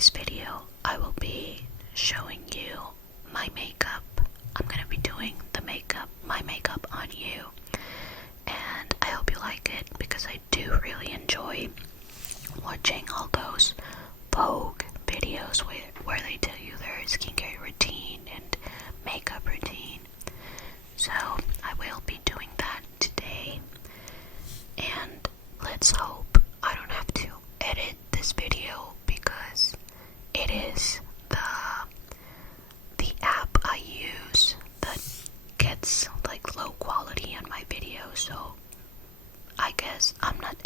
today's video, I will be showing you my makeup. I'm gonna be doing my makeup on you, and I hope you like it because I do really enjoy watching all those Vogue videos where they tell you their skincare routine and makeup routine. So I will be doing that today, and let's hope I don't have to edit this video because it is the app I use that gets like low quality on my videos, so I guess I'm not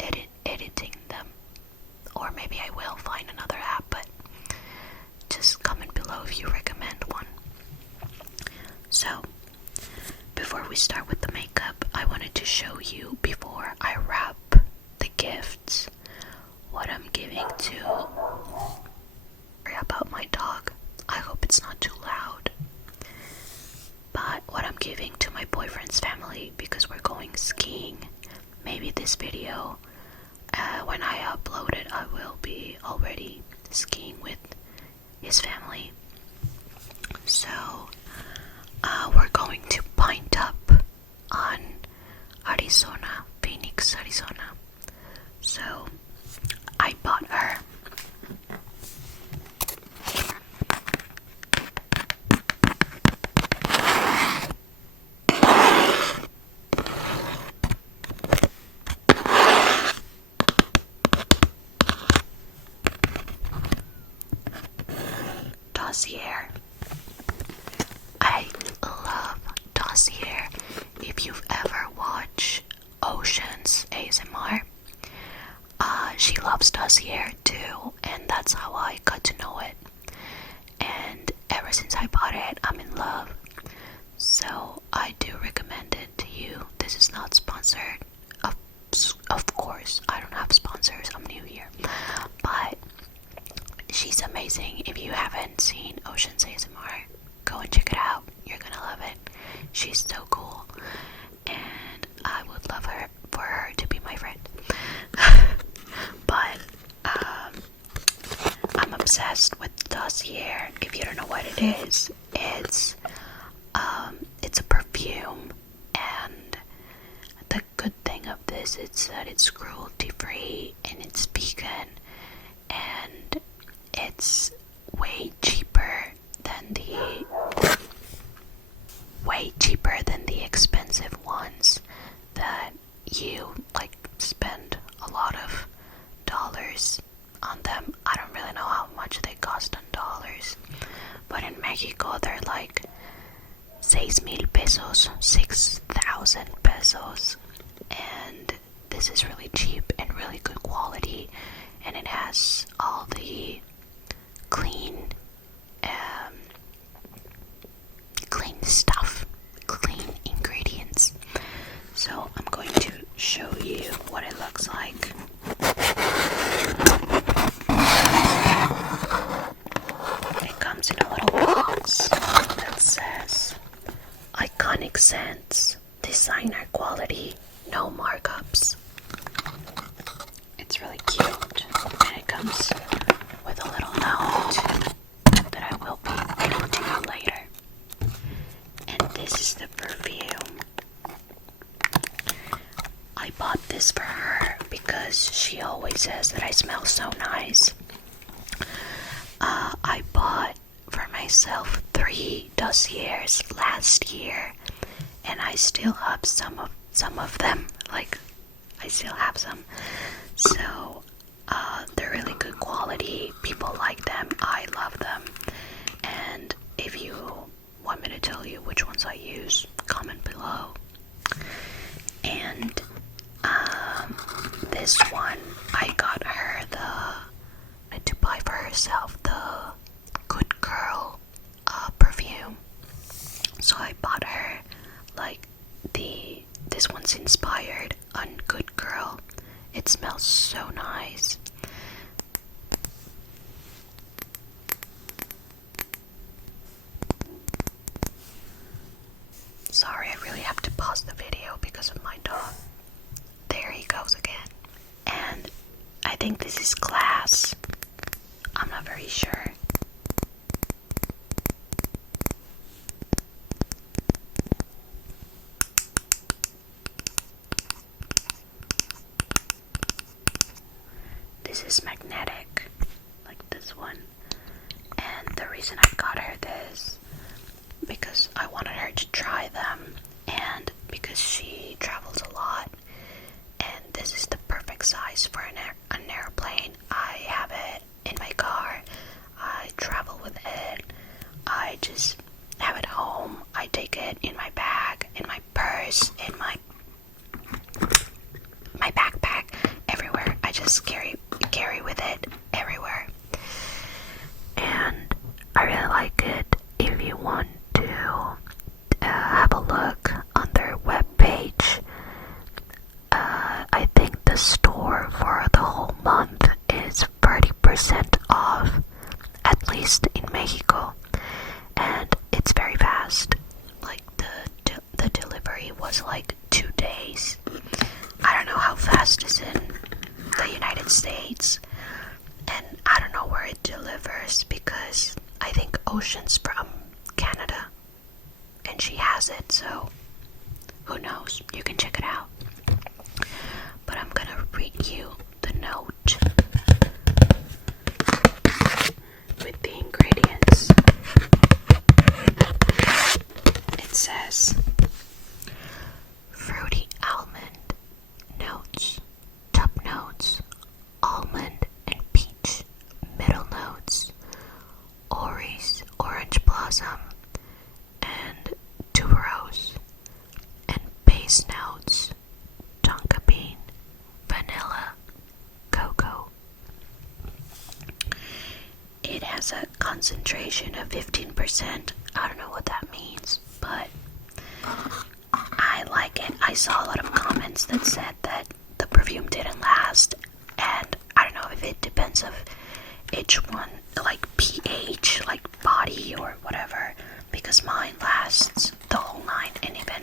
editing them, or maybe I will find another app, but just comment below if you recommend one. So before we start with the makeup, I wanted to show you before I wrap the gifts what I'm giving to. Sorry about my dog. I hope it's not too loud. But what I'm giving to my boyfriend's family because we're going skiing. Maybe this video, when I upload it, I will be already skiing with his family. So we're going to Pine Top on Arizona, Phoenix, Arizona. So I bought her Dossier. I love Dossier. If you've ever watched Ocean's ASMR, she loves Dossier too, and that's how I got to know it. And ever since I bought it, I'm in love. So I do recommend it to you. This is not sponsored. Of course, I don't have sponsors. I'm new here. But she's amazing. If you haven't seen Ocean's ASMR, go and check it out. You're gonna love it. She's so cool, and I would love for her to be my friend. But I'm obsessed with Dossier. If you don't know what it is, it's a perfume, and the good thing of this is that it's cruelty free and it's vegan, and it's way cheaper than the expensive ones that you like spend a lot of dollars on them. I don't really know how much they cost in dollars, but in Mexico they're like 6,000 pesos, 6,000 pesos, and this is really cheap and really good quality, and it has all the clean stuff, clean ingredients. So I'm going to show you what it looks like. It comes in a little box that says Iconic Scents, designer quality, no markups. It's really cute, and it comes with a little note that I will be reading to you later. And this is the perfume. I bought this for her because she always says that I smell so nice. I bought for myself 3 Dossiers last year, and I still have some of them. Like, I still have some. So they're really good quality. People like them. I love them. And if you want me to tell you which ones I use, comment below. And this one, I got her to buy for herself the Good Girl perfume. So I bought her like this one's inspired on Good Girl. It smells so nice. Sorry, I really have to pause the video because of my dog. There he goes again. And I think this is glass. I'm not very very sure. This is magnetic, like this one. And the reason I got her this, because I wanted her to try them, and because she travels a lot, and this is the perfect size for an airplane. I have it in my car, I travel with it, I just have it home, I take it in my bag, in my purse, in my backpack, everywhere. I just carry with it everywhere. And I really like it. If you want to have a look on their webpage, I think the store for the whole month is 30% off, at least in Mexico, and it's very fast. Like the delivery was like 2 days. I don't know how fast it's in the United States, and I don't know where it delivers because I think Ocean's from Canada and she has it, so who knows? You can check it out. But I'm gonna read you the note with the ingredients. It says fruity almond notes, top notes, almond and peach, middle notes, oris, orange blossom, and tuberose, and base notes, tonka bean, vanilla, cocoa. It has a concentration of 15%. I don't know what that means, but I like it. I saw a lot of comments that said that the perfume didn't last, and I don't know if it depends of each one, like pH, like body or whatever, because mine lasts the whole night, and even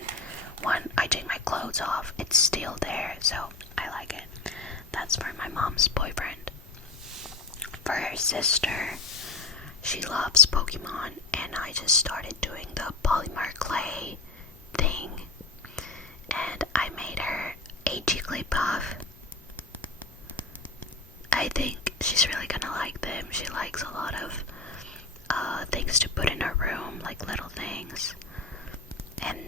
when I take my clothes off, it's still there, so I like it. That's for my mom's boyfriend. For her sister, she loves Pokemon, and I just started doing the polymer clay thing, and I made her a Jigglypuff. I think she's really gonna like them. She likes a lot of things to put in her room, like little things, and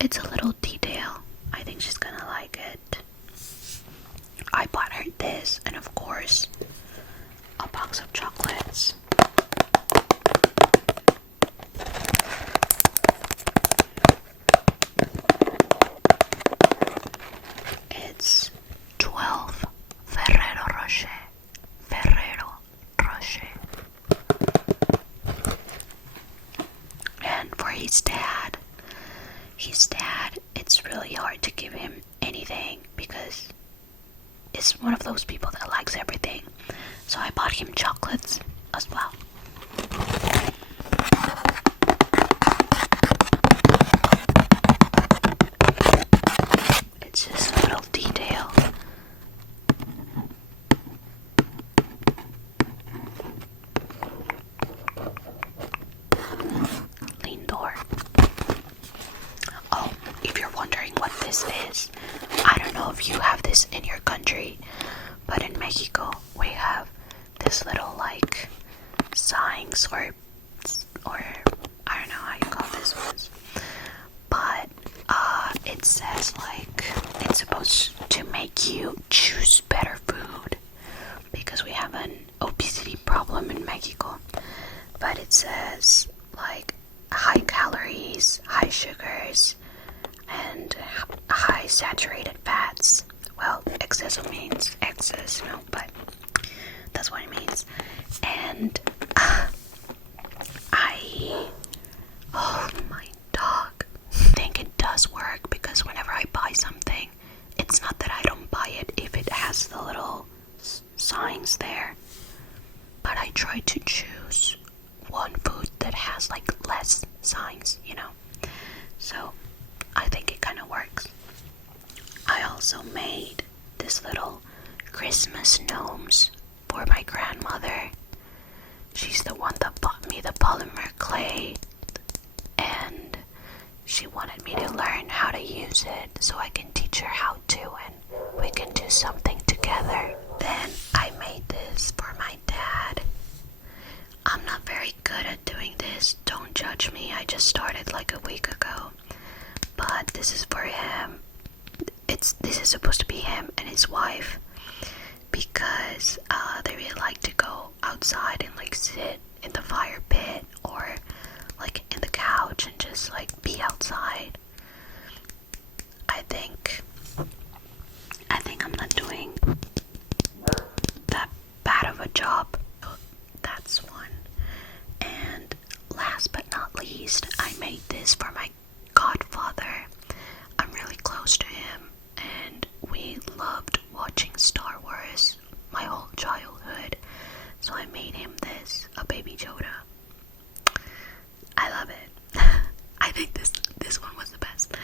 it's a little detail. I think she's gonna like it. I bought her this, and of course, a box of chocolates. It's 12 Ferrero Rocher. Ferrero Rocher. And for his dad, it's really hard to give him anything because it's one of those people that likes everything. So I bought him chocolates as well. It's just a little detail. Lindor. Oh, if you're wondering what this is, I don't know if you have this in your country, but in Mexico we have this little like signs or I don't know how you call this ones, but it says like it's supposed to make you choose better food because we have an obesity problem in Mexico. But it says like high calories, high sugars, and high saturated fats. Well, excess means excess, but that's what it means. And my dog, think it does work because whenever I buy something, it's not that I don't buy it if it has the little signs there, but I try to choose one food that has like less signs, so I think it kind of works. I also made this little Christmas gnomes for my grandmother. play, and she wanted me to learn how to use it so I can teach her how to, and we can do something together. Then I made this for my dad. I'm not very good at doing this, don't judge me, I just started like a week ago. But this is for him. This is supposed to be him and his wife, because they really like to go outside and like sit in the fire pit or like in the couch and just like be outside. I think I'm not doing that bad of a job. That's one. And last but not least, I made this for my godfather. I'm really close to him, and we loved watching Star Wars my whole childhood, so I made him this, a baby Yoda. I love it. I think this one was the best.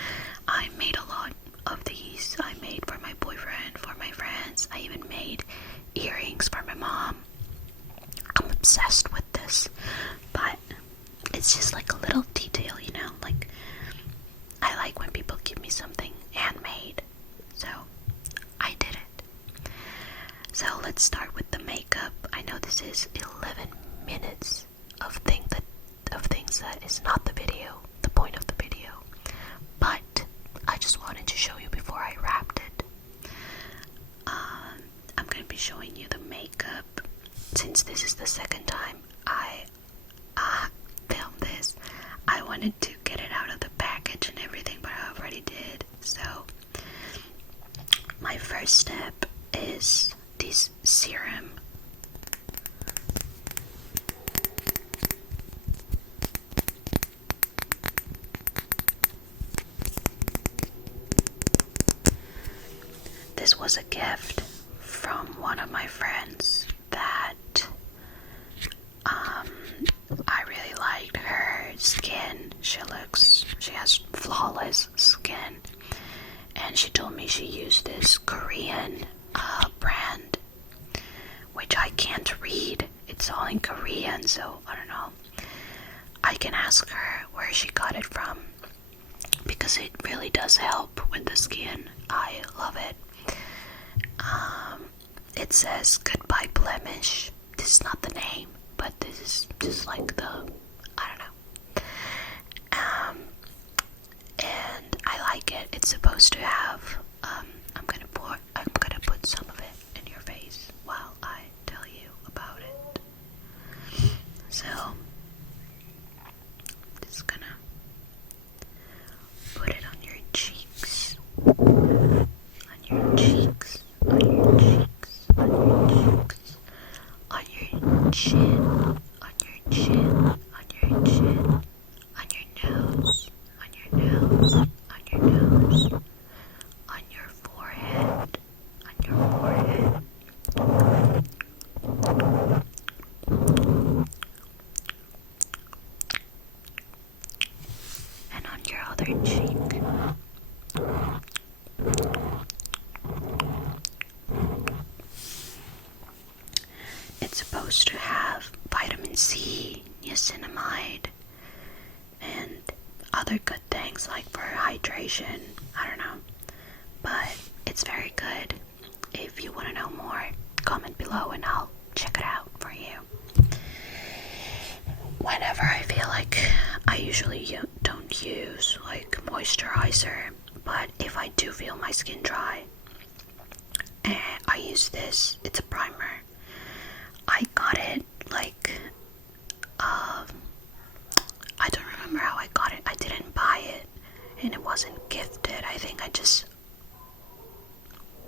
I made a lot of these. I made for my boyfriend, for my friends. I even made earrings for my mom. I'm obsessed with this, but it's just like a little detail, you know, like I like when people give me something handmade, so I did it. So let's start with the makeup. I know this is 11 minutes of things that is not the video, the point of the video, but I just wanted to show you before I wrapped it. I'm going to be showing you the makeup. Since this is the second time I filmed this, I wanted to get it out of the package and everything, but I already did. So my first step is this serum. This was a gift from one of my friends that I really liked her skin. She has flawless skin, and she told me she used this Korean brand, which I can't read. It's all in Korean, so I don't know. I can ask her where she got it from, because it really does help with the skin. I love it. It says Goodbye Blemish. This is not the name, but this is just like the, I don't know. And I like it. It's supposed to have, I'm gonna put some of it in your face while I tell you about it. So, just gonna put it on your cheeks, on your cheeks, on your cheeks, on your cheeks, on your chin, on your chin, on your chin, on your nose, on your nose, on your nose, on your forehead, on your forehead, and on your other cheek. It's supposed to have vitamin C, niacinamide, and other good things like for hydration. I don't know, but it's very good. If you want to know more, comment below and I'll check it out for you. Whenever I feel like, I usually don't use like moisturizer, but if I do feel my skin dry, I use this. It's a primer. I got it like, I don't remember how I got it. I didn't buy it, and it wasn't gifted. I think I just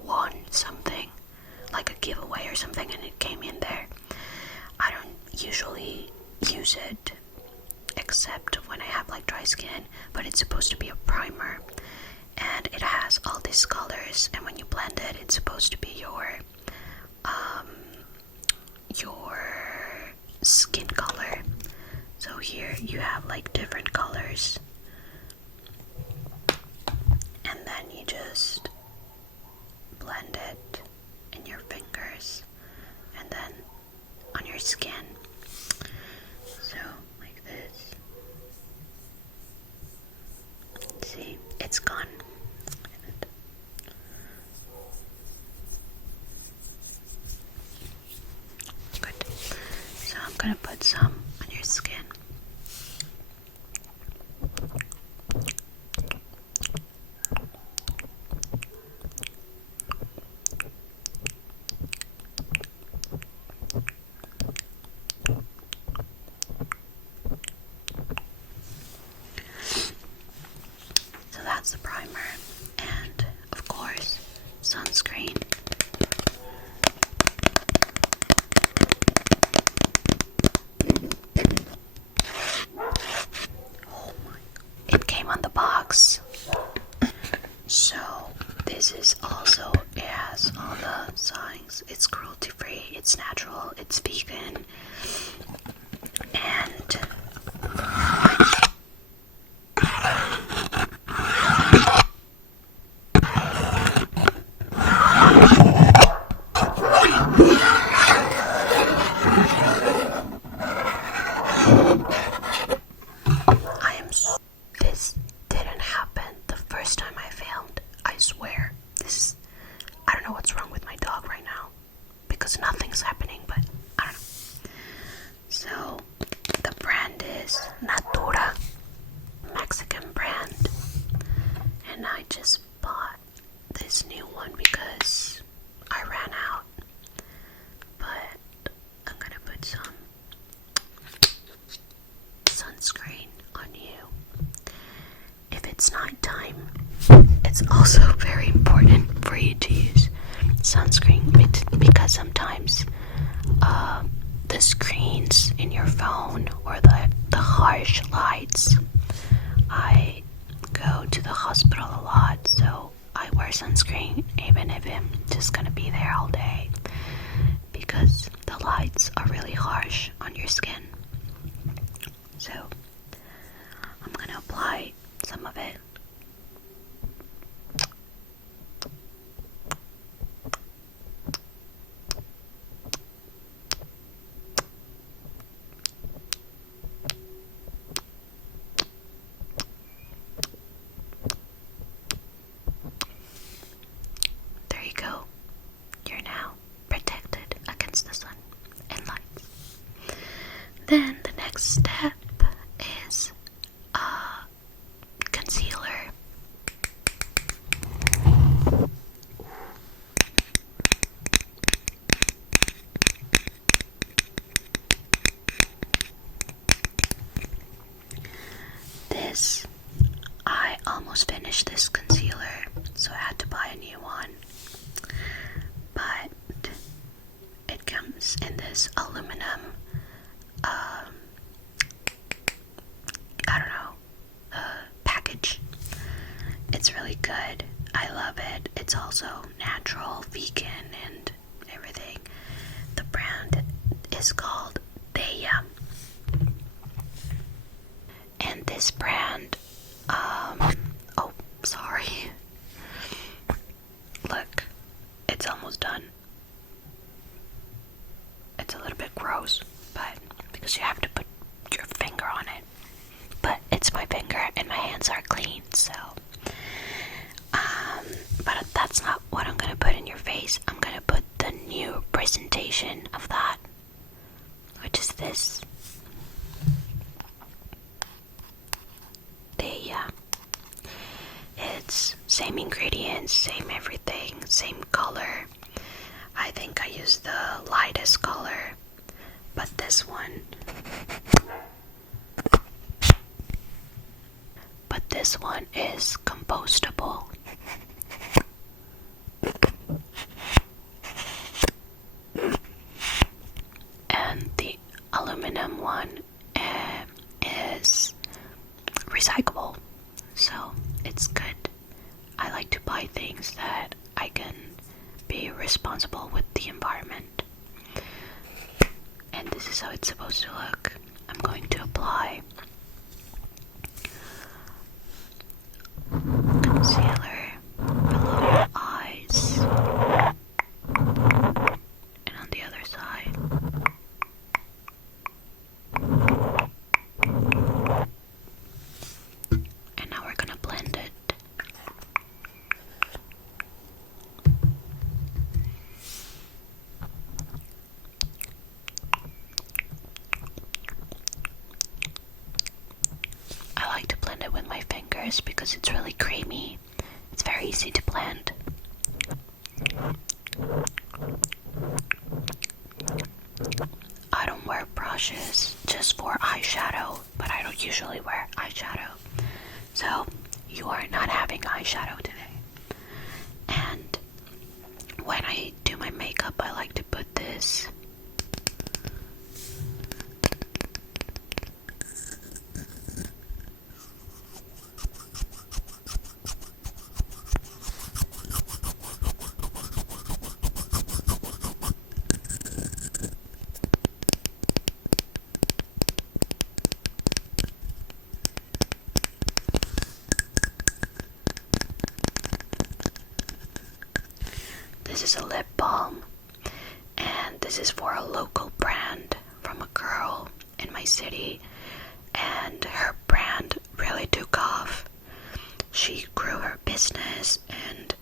won something, like a giveaway or something, and it came in there. I don't usually use it except when I have like dry skin, but it's supposed to be a primer, and it has all these colors, and when you blend it, it's supposed to be your skin color. So here you have like different colors, and then you just blend it in your fingers and then on your skin. So like this. it's gone. Good. So I'm gonna put some on your skin. So that's the primer, and of course, sunscreen. Oh my. It came on the box. So this is also, it has all the signs. It's cruelty free, it's natural, it's vegan, and this didn't happen the first time I filmed. I swear. I don't know what's wrong with my dog right now, because nothing's happening, but I don't know. So the brand is Natura, Mexican brand, and I just bought this new one because I ran out. But I'm gonna put some sunscreen on you. If it's nighttime, it's also very important for you to use sunscreen because sometimes the screens in your phone or the harsh lights, I go to the hospital a lot, so I wear sunscreen even if I'm just gonna be there all day, because the lights are really harsh on your skin. So I'm gonna apply some of it. There you go. You're now protected against the sun and lights. Then the next step is concealer. I almost finished this concealer, so I had to buy a new one. But it comes in this aluminum, package. It's really good. I love it. It's also natural, vegan, and everything. The brand is called Daya. And this brand, oh, sorry. Look, it's almost done. It's a little bit gross, but because you have to put your finger on it. But it's my finger and my hands are clean, so. But that's not what I'm gonna put in your face. I'm gonna put the new presentation of that, which is this. It's same ingredients, same everything, same color. I think I used the lightest color, but this one is compostable. And the aluminum one is recyclable, so it's good. I like to buy things that I can be responsible with the environment. And this is how it's supposed to look. I'm going to apply concealer below your eyes and on the other side. And now we're gonna blend it. first because it's really creamy. It's very easy to blend. I don't wear brushes just for eyeshadow, but I don't usually wear eyeshadow. So you are not having eyeshadow today. And when I do my makeup, I like to put this This is a lip balm, and this is for a local brand from a girl in my city, and her brand really took off. She grew her business, and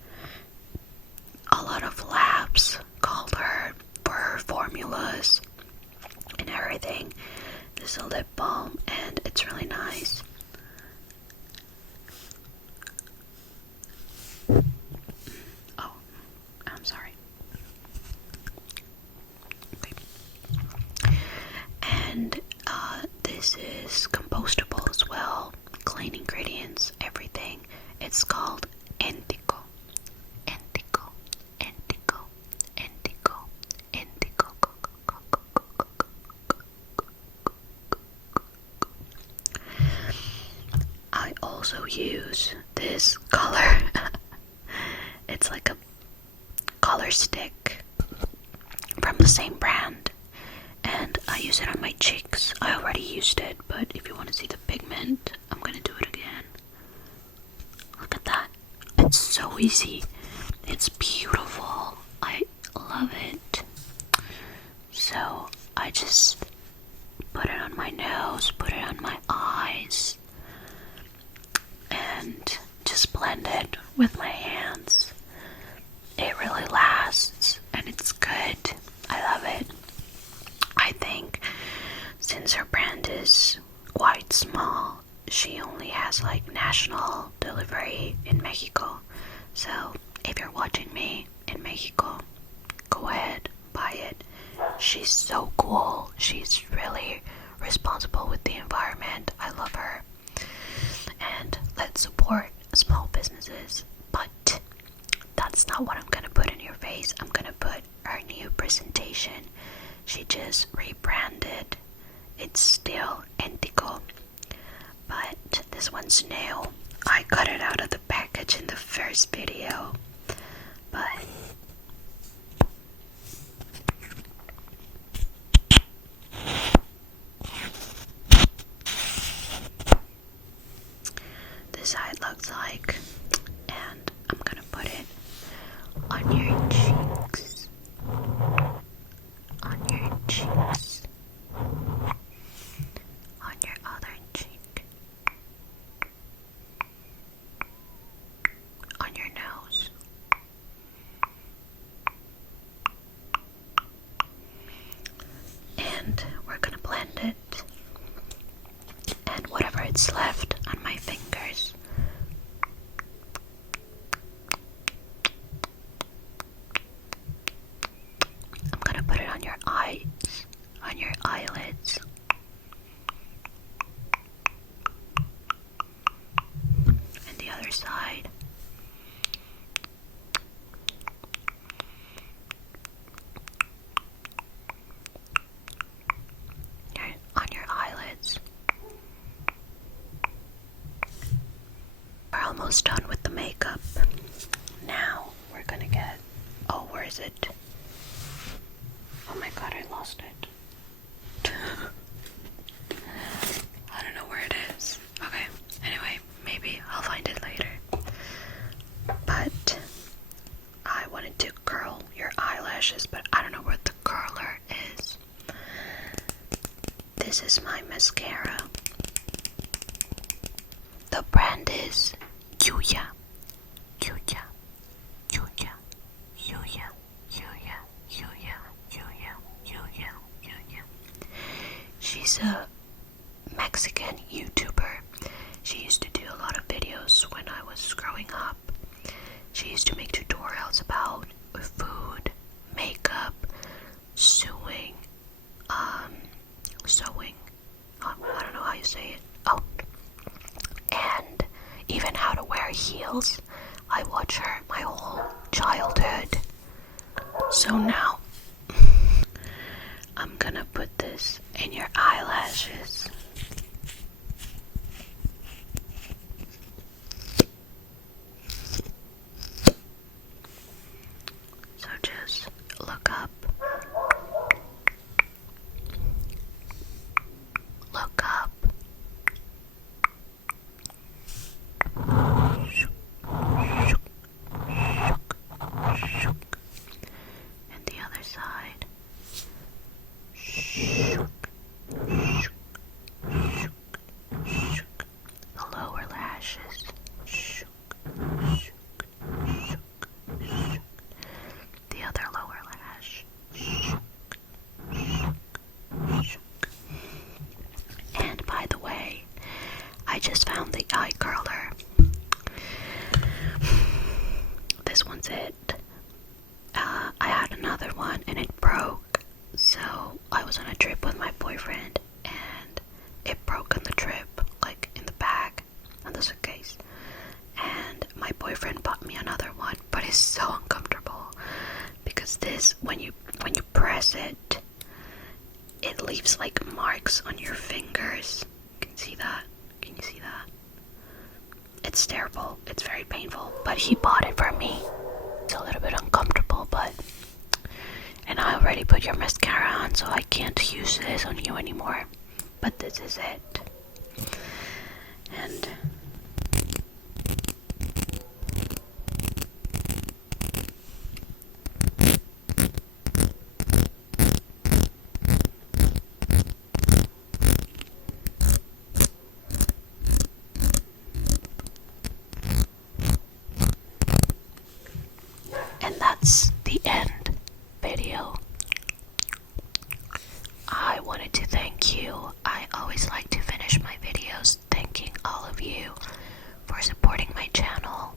a lot of labs called her for her formulas and everything. This is a lip balm, and it's really nice. Sorry. Okay. And this is compostable as well. Clean ingredients, everything. It's called Entico. Entico. Entico. Entico. Entico. I also use this color. It's like a color stick from the same brand, and I use it on my cheeks. I already used it, but if you want to see the pigment, I'm gonna do it again. Look at that. It's so easy. It's beautiful. I love it. So I just put it on my nose, put it on my eyes, and just blend it with my hands. It really lasts, and it's good. I love it. I think since her brand is quite small, she only has like national delivery in Mexico. So if you're watching me in Mexico, go ahead, buy it. She's so cool. She's really responsible with the environment. I love her. And let's support small businesses. But that's not what I'm gonna put in your face. I'm gonna put her new presentation. She just rebranded. It's still Entico, but this one's new. I cut it out of the package in the first video, but this is how it looks like, and I'm gonna put it on your cheeks, on your cheeks, on your other cheek, on your nose, and we're gonna blend it, and whatever it's left on my fingers, I'm gonna put it on your eyes, on your eyelids, and the other side. On your eyelids. We're almost done with the makeup. Now we're gonna get, oh, where is it? Oh my god, I lost it. I don't know where it is. Okay, anyway, maybe I'll find it later. But I wanted to curl your eyelashes, but I don't know where the curler is. This is my mascara. The brand is Yuya. Yuya. Yuya. Yuya. Yuya. Yuya. Yuya. Yuya. Yuya. She's a Mexican YouTuber. She used to do a lot of videos when I was growing up. She used to make tutorials about food, makeup, sewing, I don't know how you say it. Oh, and even how to wear heels. I watched her my whole childhood. So now, I'm gonna put this in your eyelashes. So just look up. Look up. And the other side. The lower lashes. The other lower lash. And by the way, I just found the eye curler. This one's it. I had another one and it broke. So I was on a trip with my boyfriend and it broke on the trip, like in the bag, on the suitcase. And my boyfriend bought me another one, but it's so uncomfortable because this, when you press it, it leaves like marks on your fingers. Can you see that? Can you see that? It's terrible. It's very painful. But he bought it for me. It's a little bit uncomfortable, but... And I already put your mascara on, so I can't use this on you anymore. But this is it. And... And that's the end video. I wanted to thank you. I always like to finish my videos thanking all of you for supporting my channel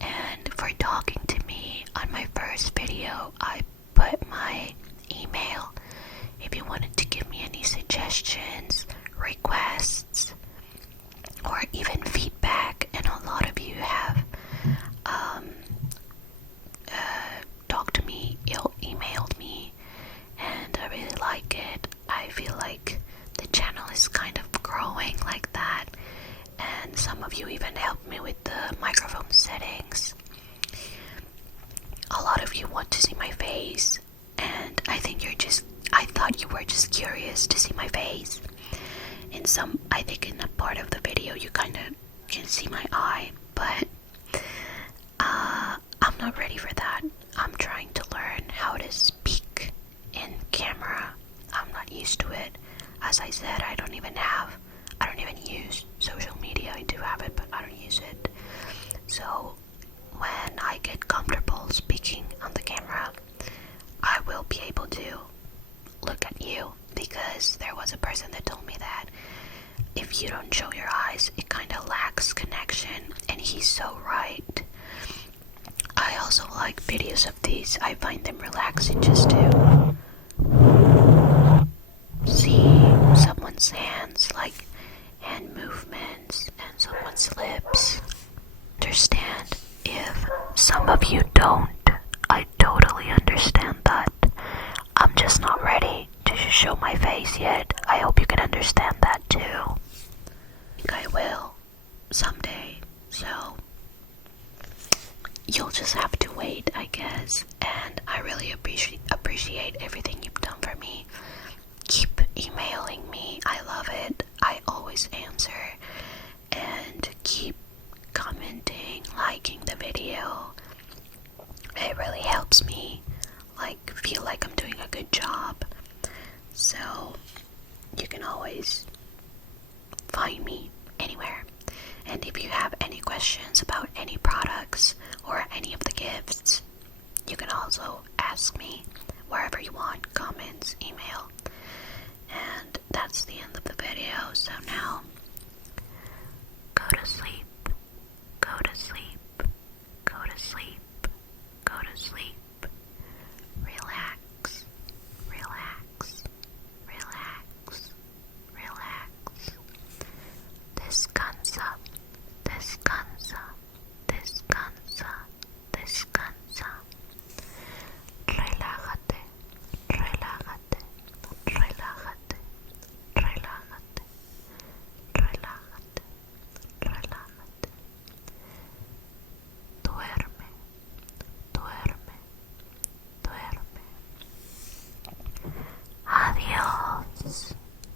and for talking to me. On my first video, I put my email if you wanted to give me any suggestions, requests, or even feedback, and a lot of you have talked to me, emailed me, and I really like it. I feel like the channel is kind of growing like that, and some of you even helped me with the microphone settings. A lot of you want to see my face, and I thought you were just curious to see my face. I think in a part of the video you kind of can see my eye, but I'm not ready for that. I'm trying to learn how to speak in camera. I'm not used to it. As I said, I don't even use social media. I do have it, but I don't use it. So when I get comfortable speaking on the camera, I will be able to look at you, because there was a person that told me that if you don't show your eyes, it kind of lacks connection, and he's so right. I also like videos of these. I find them relaxing just to see someone's hands, like hand movements, and someone's lips. Understand if some of you don't. I totally understand that. I'm just not ready to show my face yet. I hope you can understand that too. I think I will someday, so you'll just have to wait, I guess. And I really appreciate everything you've done for me. Keep emailing me. I love it. I always answer. And keep commenting, liking the video. It really helps me feel like I'm doing a good job. So you can always find me anywhere. And if you have any questions about any products or any of the gifts, you can also ask me wherever you want. Comments, email,